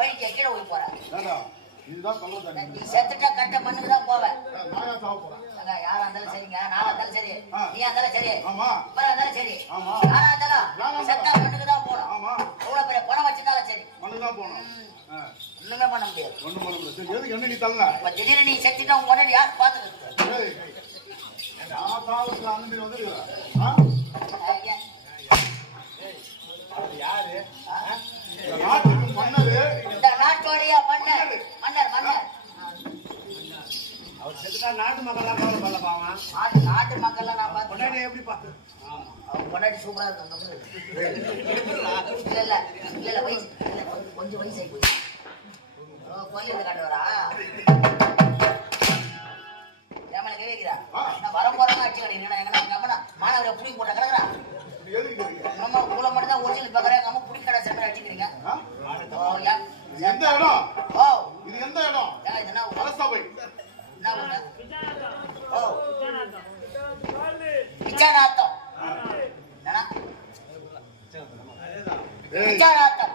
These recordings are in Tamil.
பழிக்க கீழே போய் போற இதுதான் சொல்லுங்க. நீ செத்துட்டா கட்ட மண்ணுக்கு தான் போவேன். நாயா சாவ போறேன். யாரா இருந்தாலும் சரிங்க, நானா இருந்தாலும் சரி, நீயா இருந்தாலும் சரி, ஆமா அப்புறம் இருந்தாலும் சரி, ஆமா யாரா இருந்தாலும் செத்தா மண்ணுக்கு தான் போகணும். ஆமா எவ்வளவு பெரிய பணம் வச்சிருந்தாலும் சரி மண்ணுக்கு தான் போகணும். ஒண்ணுமே பண்ண முடியாது. ஒண்ணும் பண்ண முடியாது. எதுக்கு என்ன நீ தள்ள? இப்ப திடீர்னு நீ செத்துட்டா உங்க உடனே யார் பாத்துக்கிறது? ஏய் நான் சாவுக்கு அண்ணன் வந்துருக்கா? யாரு? இந்த நாட்டுக்கு மன்னர். இந்த நாட்டோடைய மன்னர் மன்னர் மன்னர். அவர் செத்துட்டா நாட்டு மக்கள் தான் கவலைப்படல பாவம். நாட்டு மக்கள் நான் பார்த்து பொண்டாட்டி எப்படி பாத்து? அவங்க பொண்டாட்டி சூப்பரா இருக்காங்க. இல்ல இல்ல இல்ல இல்ல வயசு இல்ல கொஞ்சம் வயசு ஆகி போய் கோயில் காட்டு வரா ஏமலை கேட்கிறா நான் வர போறேன் அடிச்சு கிடைக்கிறேன். எங்க அம்மா மாணவரை புடி போட்ட கிடக்குறா. நம்ம உங்களை மட்டும் தான் ஒரிஜினல் பாக்குறேன். எங்க அம்மா புடி கடை சேர்ந்து அடிச்சுக்கிறீங்க. எந்த இடம்? ஓ இது எந்த இடம்? இதுனா அரசபை. என்ன ஒண்ணு? ஓ விசாராத்தம். என்னன்னா விசாராத்தம்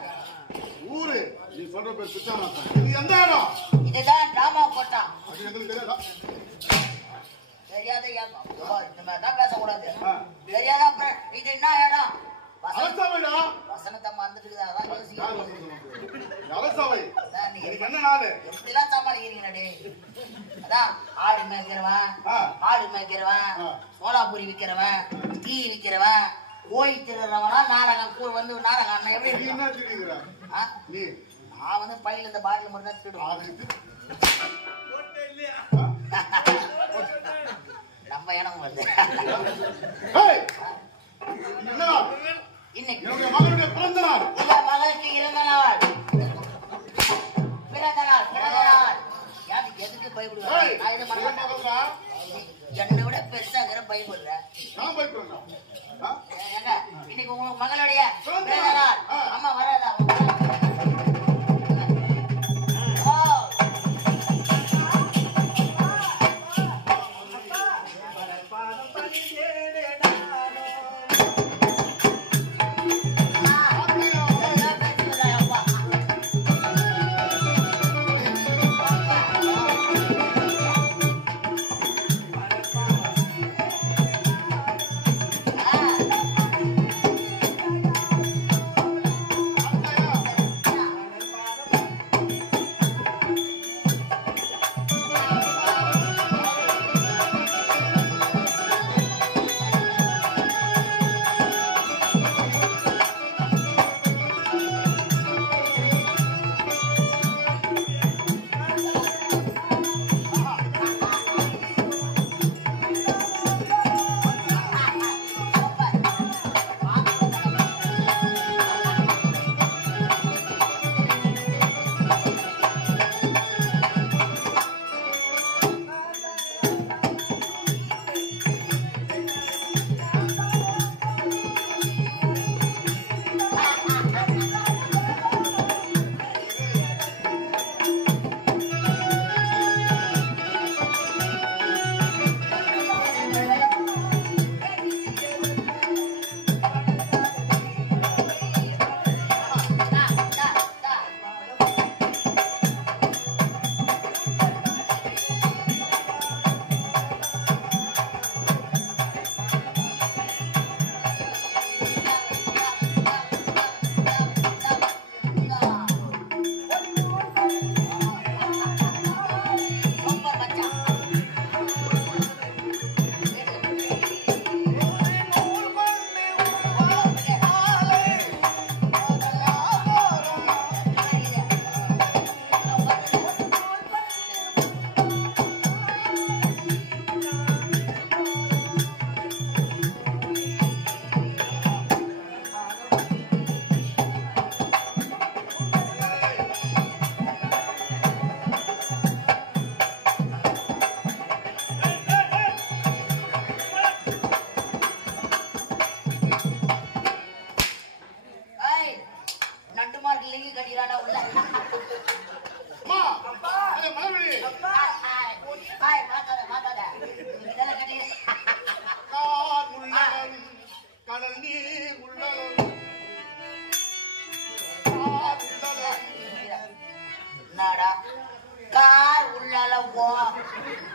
ஊரு. நீ சொல்ற பேர் பிச்சானாத்தம். இது எந்த இடம்? இதுதான் டிராமா கோட்டா. அது எங்களுக்கு தெரியாதா? தெரியாத இந்த மாதிரி தான் பேசக்கூடாது. தெரியாத அப்புறம் இது என்ன இடம்? அரசபைடா. வசனத்தை மறந்துட்டு அதான் யோசிக்கிறேன். அரசபை. இதுக்கு என்ன நாள்? எப்படிலாம் சமாளிக்கிறீங்க? அதான் ஆடு மேய்க்கிறவன், ஆடு மேய்க்கிறவன், சோலாபுரி விற்கிறவன், டீ விற்கிறவன், கோயில் திருறவனா நாடகம் கூட வந்து நாடகம் அண்ணன் எப்படி என்ன திருடுகிற? நீ நான் வந்து பையில இந்த பாட்டில் மட்டும் தான் திருடுவேன். நம்ம இனம் வருது. இன்னைக்கு மகனுடைய பிறந்த நாள். மகளுக்கு இறந்த நாள். பிறந்த நாள் பிறந்த நாள். எதுக்கு பயப்படுவேன்? நான் இது பண்ண மாட்டேன். என்னை விட பெருசாகிற பயப்படுற நான் பயப்படுறேன். இன்னைக்கு உங்க மகளுடைய பிறந்த நாள். அம்மா வராதா?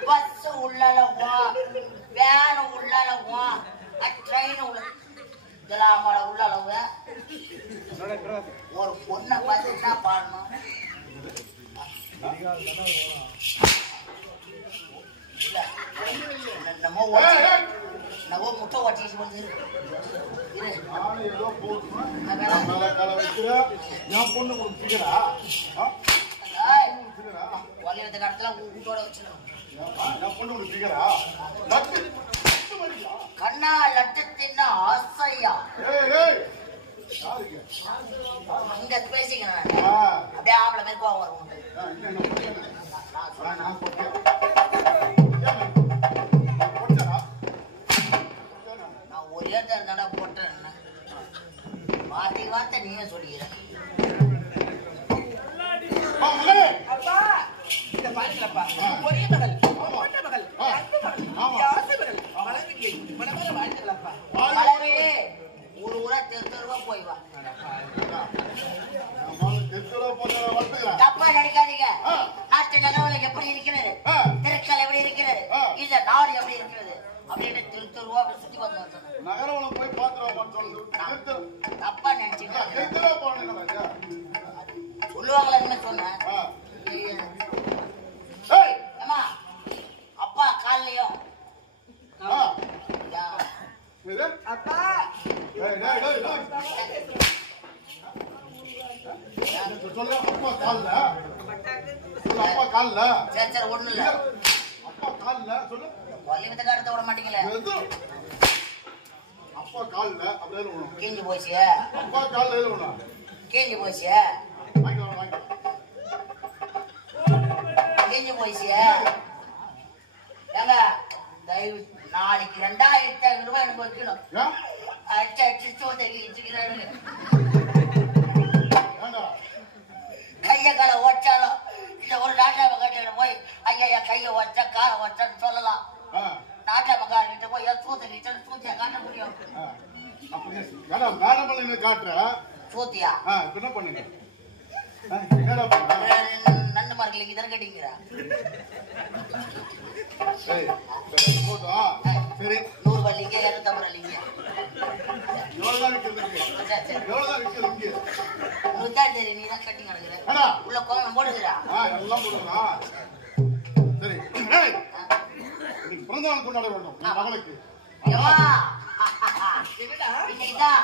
பஸ் உள்ளளவா வேன் உள்ளளவா ட்ரெயின் உள்ள இதெல்லாம் உள்ளளவு ஒரு பொண்ணை பார்த்து என்ன பாடணும் முட்டை ஓட்டிட்டு வந்து வலியத்த காலத்துல வீட்டோட வச்சிருக்கோம் கண்ணா லட்டு தின்ன ஆசையா இங்க பேசிக்கிறேன் அப்படியே ஆம்பளை மாதிரி கோவம் வரும் நான் ஒரே தடவை போட்டேன் வார்த்தை வார்த்தை நீயே சொல்லிக்கிறேன் அப்பா இந்த பாருங்களப்பா ஒரே மகள் ஒற்றை மகள் அன்பு மகள் ஆசை மகள் மலர்வியை மனமர வாழ்த்துங்களப்பா மலர்வியே ஒரு ஊரா தெருவா போய் வா தப்பா நினைக்காதீங்க நாட்டு நகரம் எப்படி இருக்கிறது திருக்கல் எப்படி இருக்கிறது இந்த நாடு எப்படி இருக்கிறது அப்படின்னு தெருவா சுத்தி வந்து நகரம் போய் பாத்துருவோம் தப்பா நினைச்சீங்க சொல்லுவாங்களா என்ன சொன்னேன் ஏமா அப்பா காலையும் அப்பா சொல்ல அப்பா கால்ல அப்பா கால்ல சரி சரி ஒண்ணு இல்ல அப்பா கால்ல சொல்லு வலிவத்த காரத்தை விட மாட்டீங்களே அப்பா கால்ல அப்படியே விடணும் கேஞ்சி போச்சு அப்பா கால்ல விடணும் கேஞ்சி போச்சு வாங்கி கேஞ்சி போச்சு ஏங்க தயவு நாளைக்கு 2500 ரூபாய் எனக்கு வைக்கணும் கைய கால ஓச்சாலும் இந்த ஒரு நாட்டாம கட்டிட போய் ஐயா கைய வச்சா காலை வச்சான்னு சொல்லலாம் நாட்டாமக்காரங்கிட்ட போய் சூத்தியா காட்ட முடியும் சூத்தியா என்ன பண்ணுங்க நண்டு மார்க்கலிங்க தானே கட்டிங்கிறா சரி 100 ரூபாய் லிங்க 250 லிங்க சரி நீ தான் கட்டி கிடக்குற உள்ள கோவம் போடுகிறா எல்லாம் போடுறா சரி பிறந்த நாள் கொண்டாட வேண்டும் மகளுக்கு இன்னைக்குதான்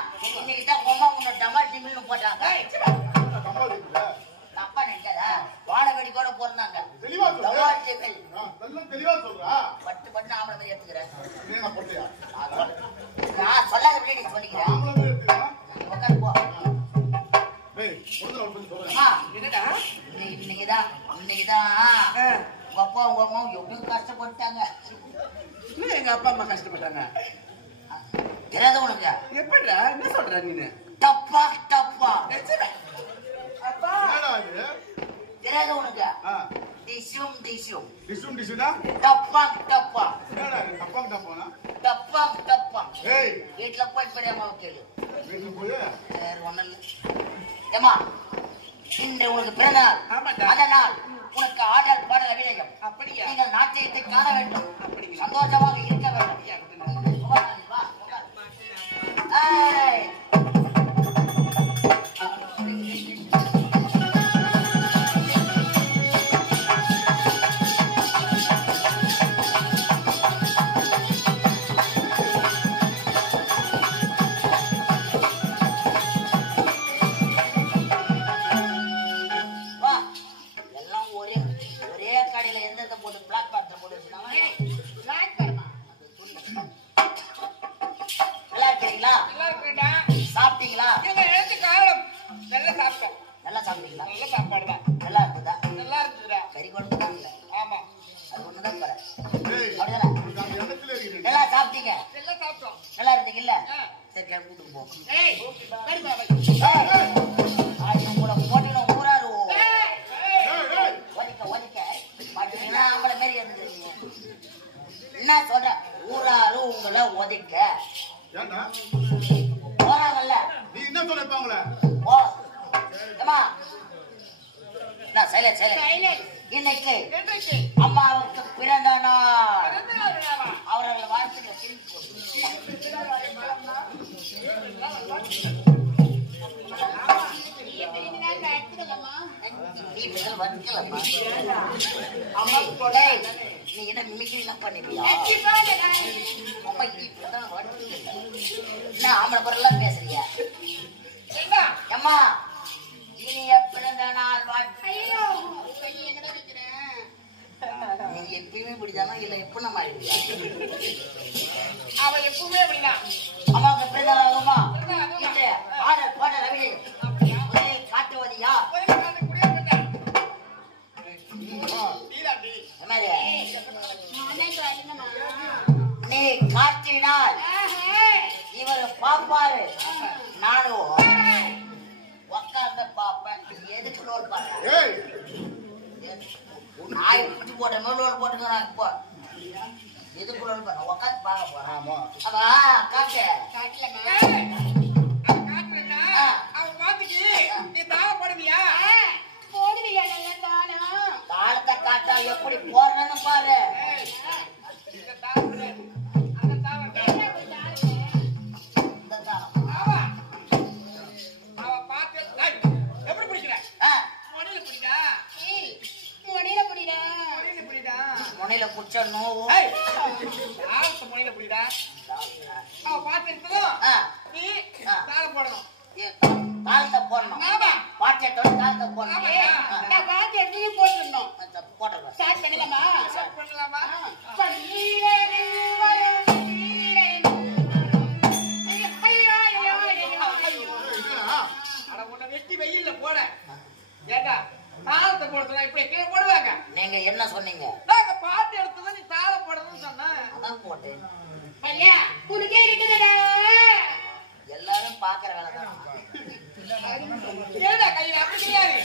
உமா உன்னை டமால் டிமில்னு போட்டாங்க தப்பா நினைக்காதா வானவெடி கூட போறாங்க தெளிவா சொல்றா பட்டு பட்டு ஆம்பளை மாதிரி எடுத்துக்கிறேன் போட்டியா நான் சொல்லாத நீ சொல்லிக்கிறேன் உட்காந்து போ இன்னைக்குதான் உங்க அப்பா உங்க அம்மா எவ்வளவு கஷ்டப்பட்டாங்க எங்க அப்பா அம்மா கஷ்டப்பட்டாங்க தெரியாத உனக்கு எப்படிடா என்ன சொல்ற நீனு டப்பா டப்பா அப்பா தெரியாத உனக்கு டிஷும் டிஷும் டிஷும் டிஷுனா டப்பா டப்பா டப்பா டப்பானா டப்பா டப்பா ஏய் வீட்டுல போய் பெரியம்மாவை கேளு வீட்டுல போய் வேற ஒண்ணும் இல்ல ஏமா இன்று உனக்கு பிறந்தால் அதனால் உனக்கு ஆடல் பாடல் அபிநயம் அப்படியா நீங்கள் நாட்டியத்தை காண வேண்டும் அப்படி சந்தோஷமாக இருக்க வேண்டும் சாப்பிட்டீங்களா? நல்லா சாப்பிட்டேன். நல்லா சாப்பிட்டீங்களா? நல்ல சாப்பாடு தான். நல்லா இருக்குதா? நல்லா இருக்குதுடா. கறி குழம்பு தான் இல்ல. ஆமா. அது ஒண்ணுதான் பாரு. ஏய், அப்படிதானே? நான் இடத்துல இருக்கேன். நல்லா சாப்பிட்டீங்க? நல்லா சாப்பிட்டோம். நல்லா இருந்தீங்கல்ல? சரி கிளம்பி கூட்டிட்டு போ. ஏய், சரி பாபா. ஆயிரம் கூட போட்டுன ஊராரு. ஏய், ஒலிக்க. பாத்தீங்கன்னா அவங்கள மாரி இருந்துக்கிறீங்க. என்ன சொல்ற? ஊராரு உங்களை ஒதிக்க. ஏண்டா? போறாங்கல்ல? நீ என்ன சொல்ல இப்ப அவங்கள? ஓ. ஏமா. நான் இன்னைக்கு அம்மாவுக்கு பிறந்த நாள். அவர்கள் வாழ்த்துக்களை நீ என்ன மிமிக்ரி எல்லாம் பண்ணுவியா? ஆம்பளை பொருள் பேசுறியா? அம்மா இனிய பிறந்த நாள் நீங்க எப்பயுமே இப்படிதானா இல்ல எப்ப மாறிவியா? அவன் எப்பவுமே அப்படிதான். அம்மாவுக்கு பிறந்த நாள் ஆகுமா? ஆர்டர் போட ரவி காட்டுவதியா? நீ காட்டினால் இவர் பாப்பாரு, நானும் உக்காந்து பாப்பேன். எதுக்கு லோல் பாப்பேன்? நாய் குட்டி போட்ட லோல் போட்டுக்கிறான். இப்போ எதுக்கு லோல் பண்ண உக்காந்து பார்க்க போறான். அவா காட்டு அவன் பாத்துக்கு நீ தாவ போடுவியா? தாளத்தை காட்டா எப்படி போறேன்னு பாரு. எப்படி பிடிக்கிற? முனையில குடிச்ச நோவும் முனையில புரியுதா? அவ பாத்து நீ தாளம் போடணும். தாளத்தை போடணும். பாட்டோட தாளத்தை போடணும். போட்டுருவேன். பண்ணலாமா? அட உன்னை வெட்டி வெயில்ல போட ஏண்டா தாளத்தை போட சொன்னா இப்படி கீழே போடுவாங்க. நீங்க என்ன சொன்னீங்க? நாங்க பாட்டு எடுத்தது நீ தாளம் போடணும்னு சொன்ன. அதான் போட்டேன். எல்லாரும் பாக்குற வேலை தான். ஏடா கையில அப்படி கிடையாது.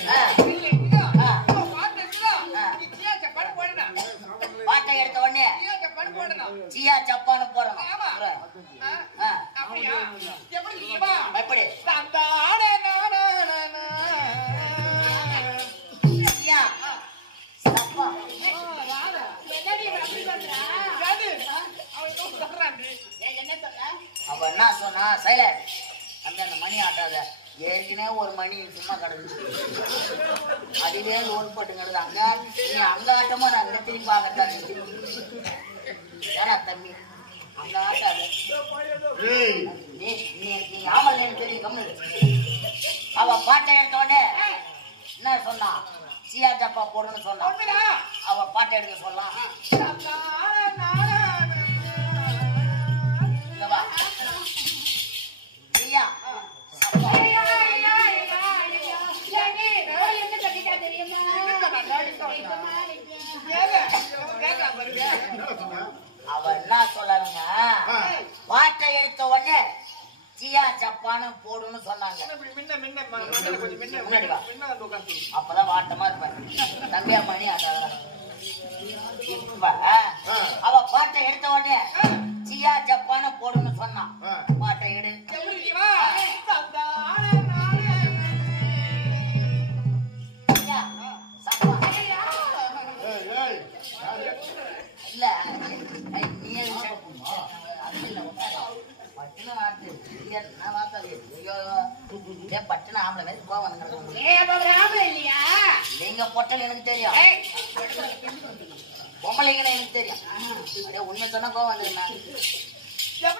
பாட்டு எடுத்தா நீ சியா சப்பாடு போடணும். பாட்டை எடுத்த உடனே சியா சப்பாடு போடணும். சியா சப்பான்னு போடணும். ஆமா. அப்படியா? எப்படி நீவா? எப்படி? தந்தானே நானா சியா சப்பா. அவ என்ன சொன்னா? சைலண்ட். தம்பி அந்த மணி ஆட்டாத. ஏற்கனவே ஒரு மணி சும்மா கிடக்குது. அதுவே லோன் போட்டுங்கிறது. அங்க நீ அங்க ஆட்டமா நான் அங்க திரும்பி பார்க்கட்டா? ஏன்னா தம்பி அங்க ஆட்டாத. நீ ஆமல் தெரியும் கம்மு. அவ பாட்டை எடுத்த உடனே என்ன சொன்னா? சியா ஜப்பா போடுன்னு சொன்னா. அவ பாட்டை எடுக்க சொல்லலாம். சியா அவ என்ன சொல்லணுங்க? பாட்டை எடுத்த உடனே சியா சப்பான்னு போடுன்னு சொன்னாங்க. அப்பதான் வாட்டமா இருப்பேன். தம்பியா மணி இப்ப அவ பாட்டை எடுத்த உடனே சியா ஜப்பான்னு போடுன்னு சொன்னான். பாட்டை எடு. இல்ல நீ பட்டுன வார்த்தை பட்டுன ஆம்பளை மாதிரி கோவம் நீங்க பொட்டல் எனக்கு தெரியும். பொம்பளைங்கன்னு எனக்கு தெரியும். உண்மை சொன்னா கோவம் வந்துருந்தேன்.